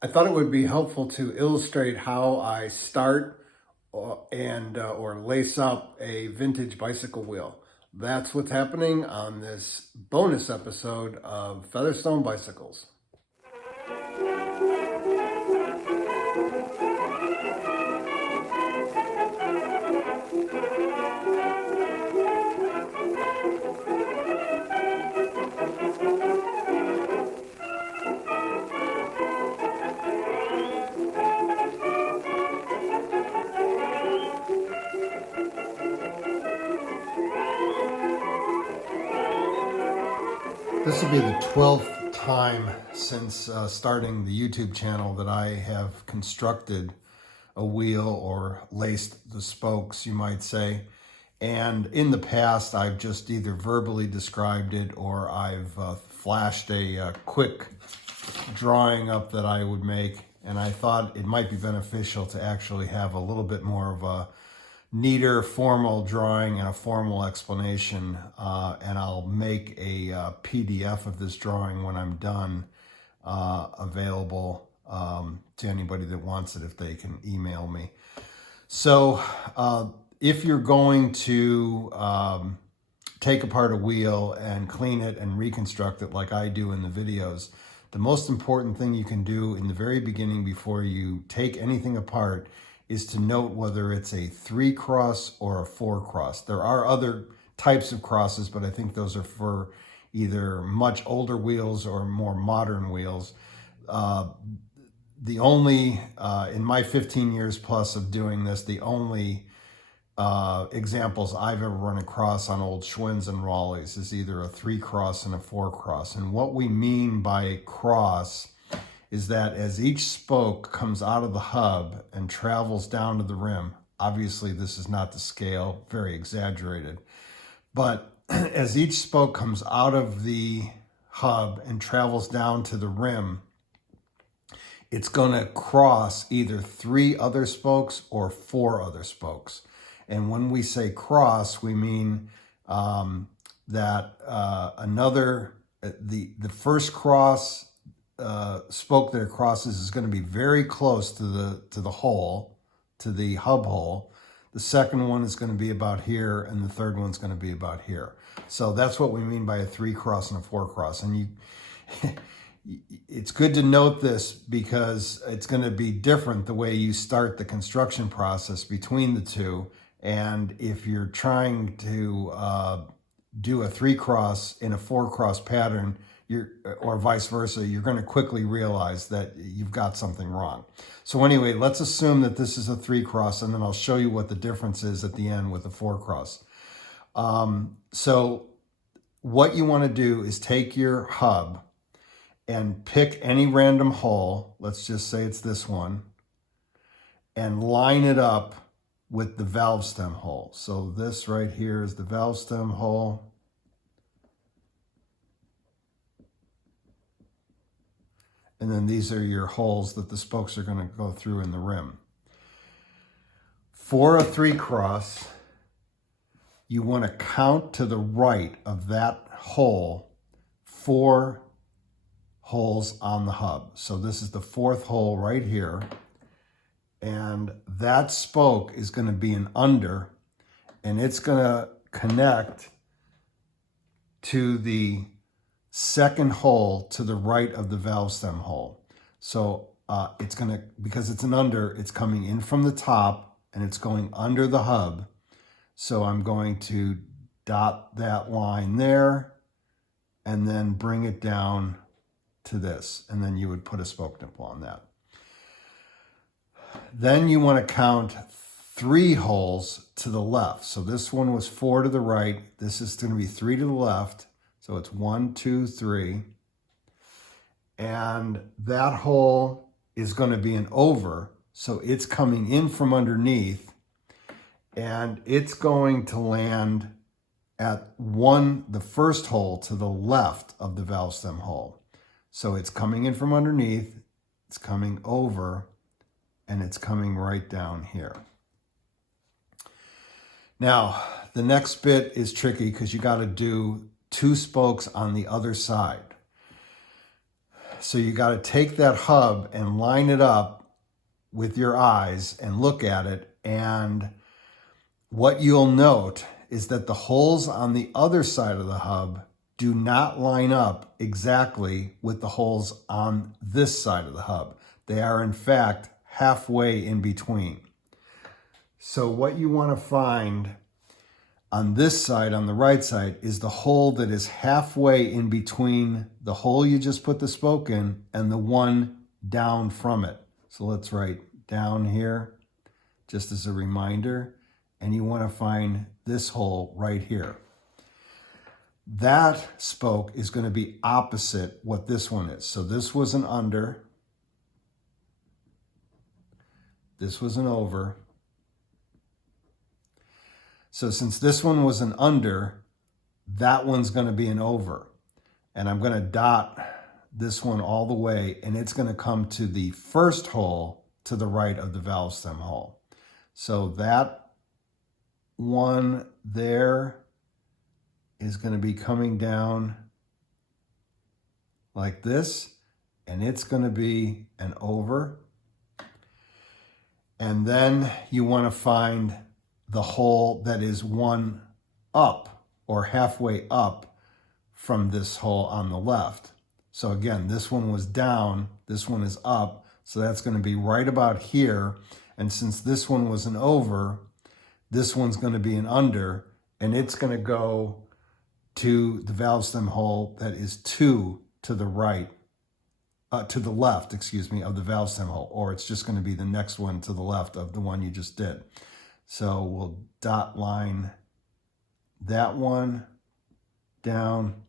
I thought it would be helpful to illustrate how I start or lace up a vintage bicycle wheel. That's what's happening on this bonus episode of Featherstone Bicycles. This will be the 12th time since starting the YouTube channel that I have constructed a wheel or laced the spokes, you might say. And in the past, I've just either verbally described it or I've flashed a quick drawing up that I would make. And I thought it might be beneficial to actually have a little bit more of a neater formal drawing and a formal explanation, and I'll make a PDF of this drawing when I'm done, available to anybody that wants it if they can email me. So if you're going to take apart a wheel and clean it and reconstruct it like I do in the videos, the most important thing you can do in the very beginning before you take anything apart is to note whether it's a 3-cross or a 4-cross. There are other types of crosses, but I think those are for either much older wheels or more modern wheels. The only, in my 15 years plus of doing this, the only examples I've ever run across on old Schwinn's and Raleigh's is either a 3-cross and a 4-cross. And what we mean by a cross is that as each spoke comes out of the hub and travels down to the rim, obviously this is not the scale, very exaggerated, but as each spoke comes out of the hub and travels down to the rim, it's going to cross either 3 other spokes or 4 other spokes. And when we say cross, we mean that the first cross spoke that it crosses is going to be very close to the hole, to the hub hole. The second one is going to be about here, and the third one's going to be about here. So that's what we mean by a 3-cross and a 4-cross. And it's good to note this because it's going to be different the way you start the construction process between the two. And if you're trying to do a 3-cross in a 4-cross pattern, or vice versa, you're going to quickly realize that you've got something wrong. So anyway, let's assume that this is a 3-cross, and then I'll show you what the difference is at the end with the 4-cross. So what you want to do is take your hub and pick any random hole, let's just say it's this one, and line it up with the valve stem hole. So this right here is the valve stem hole. And then these are your holes that the spokes are going to go through in the rim. For a 3-cross, you want to count to the right of that hole 4 holes on the hub. So this is the 4th hole right here. And that spoke is going to be an under, and it's going to connect to the second hole to the right of the valve stem hole. So it's going to, because it's an under, it's coming in from the top and it's going under the hub. So I'm going to dot that line there and then bring it down to this. And then you would put a spoke nipple on that. Then you want to count 3 holes to the left. So this one was 4 to the right. This is going to be 3 to the left. So it's 1, 2, 3. And that hole is going to be an over. So it's coming in from underneath. And it's going to land at the first hole to the left of the valve stem hole. So it's coming in from underneath. It's coming over. And it's coming right down here. Now, the next bit is tricky because you got to do 2 spokes on the other side. So you got to take that hub and line it up with your eyes and look at it. And what you'll note is that the holes on the other side of the hub do not line up exactly with the holes on this side of the hub. They are in fact halfway in between. So what you want to find on this side, on the right side, is the hole that is halfway in between the hole you just put the spoke in and the one down from it. So let's write down here just as a reminder. And you want to find this hole right here. That spoke is going to be opposite what this one is. So this was an under. This was an over. So since this one was an under, that one's going to be an over. And I'm going to dot this one all the way, and it's going to come to the first hole to the right of the valve stem hole. So that one there is going to be coming down like this, and it's going to be an over. And then you want to find the hole that is one up or halfway up from this hole on the left. So again, this one was down, this one is up, so that's going to be right about here. And since this one was an over, this one's going to be an under, and it's going to go to the valve stem hole that is 2 to the right, to the left, excuse me, of the valve stem hole, or it's just going to be the next one to the left of the one you just did. So we'll dot line that one down,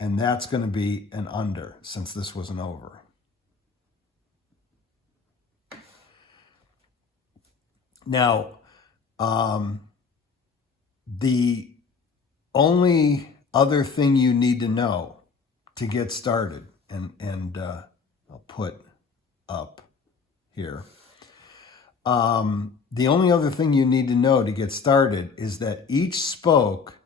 and that's going to be an under since this was an over. Now, the only other thing you need to know to get started, and I'll put up here. The only other thing you need to know to get started is that each spoke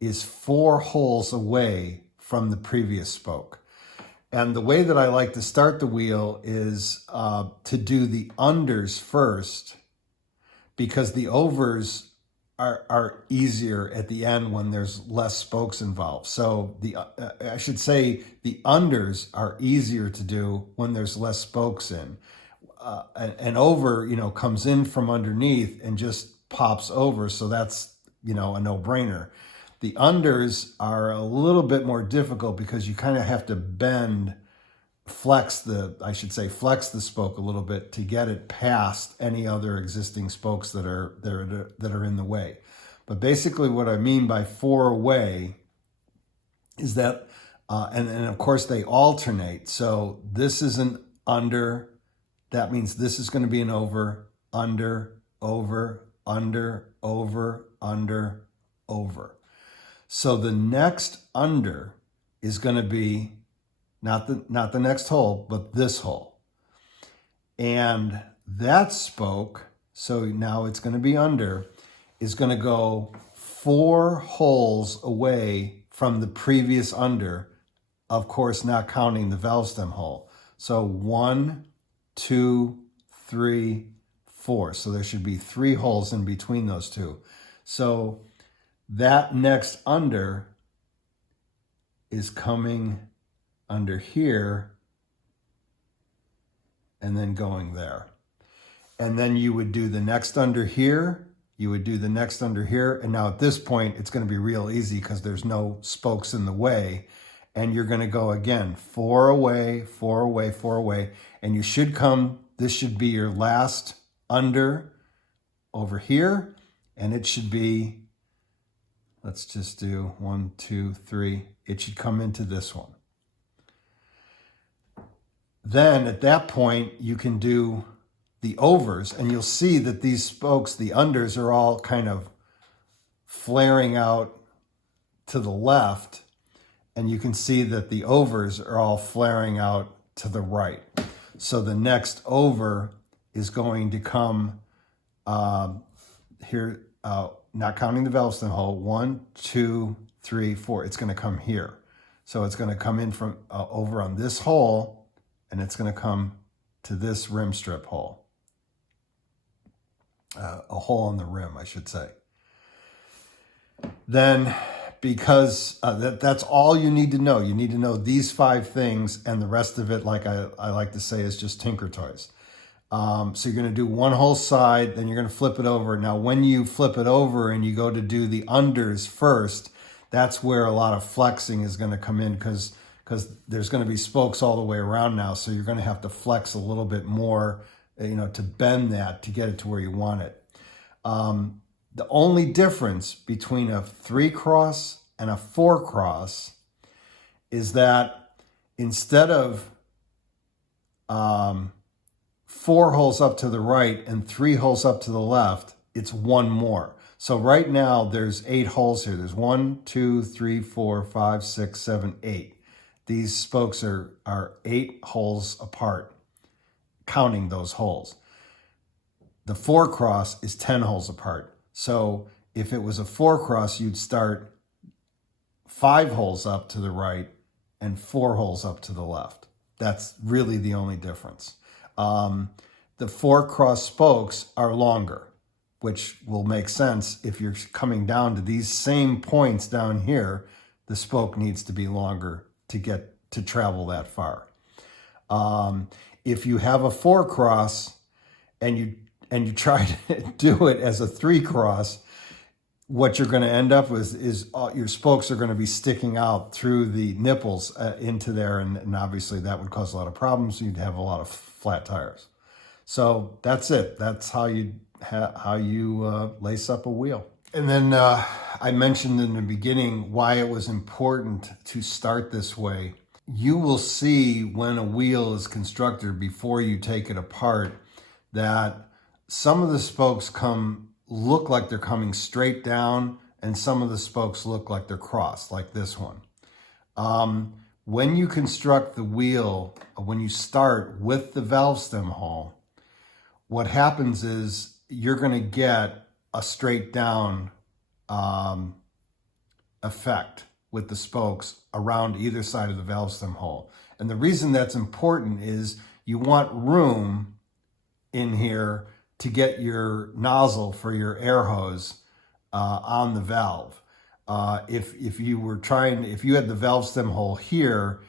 is 4 holes away from the previous spoke. And the way that I like to start the wheel is to do the unders first, because the overs are easier at the end when there's less spokes involved. So I should say the unders are easier to do when there's less spokes in. An over, comes in from underneath and just pops over. So that's, a no-brainer. The unders are a little bit more difficult because you kind of have to flex the spoke a little bit to get it past any other existing spokes that are in the way. But basically what I mean by 4 away is that, and of course they alternate. So this is an under. That means this is going to be an over, under, over, under, over, under, over. So the next under is going to be not the next hole, but this hole. And that spoke, so now it's going to be under, is going to go 4 holes away from the previous under, of course not counting the valve stem hole. So 1, 2, 3, 4. So there should be 3 holes in between those two. So that next under is coming under here and then going there. And then you would do the next under here, you would do the next under here, and now at this point it's going to be real easy because there's no spokes in the way, and you're going to go again 4 away, 4 away, 4 away, and this should be your last under over here, and it should be, let's just do 1, 2, 3, it should come into this one. Then at that point, you can do the overs, and you'll see that these spokes, the unders, are all kind of flaring out to the left, and you can see that the overs are all flaring out to the right. So the next over is going to come here, not counting the valve stem hole, 1, 2, 3, 4. It's going to come here. So it's going to come in from over on this hole, and it's going to come to this rim strip hole. A hole on the rim, I should say. Then, because that's all you need to know. You need to know these 5 things, and the rest of it, like I like to say, is just tinker toys. So you're going to do one whole side, then you're going to flip it over. Now, when you flip it over and you go to do the unders first, that's where a lot of flexing is going to come in, because there's going to be spokes all the way around now. So you're going to have to flex a little bit more, to bend that to get it to where you want it. The only difference between a 3-cross and a 4-cross is that instead of 4 holes up to the right and 3 holes up to the left, it's 1 more. So right now there's 8 holes here. There's 1, 2, 3, 4, 5, 6, 7, 8. These spokes are 8 holes apart, counting those holes. The 4-cross is 10 holes apart. So if it was a 4-cross, you'd start 5 holes up to the right and 4 holes up to the left. That's really the only difference. The 4-cross spokes are longer, which will make sense if you're coming down to these same points down here. The spoke needs to be longer to get to travel that far. If you have a 4-cross and you try to do it as a 3-cross, what you're going to end up with is your spokes are going to be sticking out through the nipples into there, and obviously that would cause a lot of problems. You'd have a lot of flat tires. So that's it. That's how you lace up a wheel. And then I mentioned in the beginning why it was important to start this way. You will see when a wheel is constructed before you take it apart that some of the spokes look like they're coming straight down, and some of the spokes look like they're crossed, like this one. When you construct the wheel, when you start with the valve stem hole, what happens is you're going to get a straight down effect with the spokes around either side of the valve stem hole. And the reason that's important is you want room in here to get your nozzle for your air hose on the valve. If you had the valve stem hole here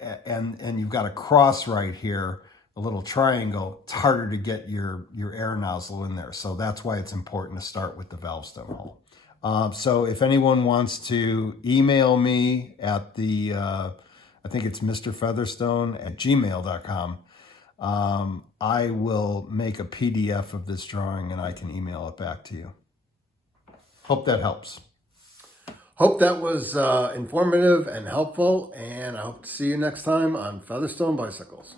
and you've got a cross right here, a little triangle, it's harder to get your air nozzle in there. So that's why it's important to start with the valve stem hole. So if anyone wants to email me at I think it's mrfeatherstone@gmail.com, I will make a PDF of this drawing and I can email it back to you. Hope that helps. Hope that was informative and helpful, and I hope to see you next time on Featherstone Bicycles.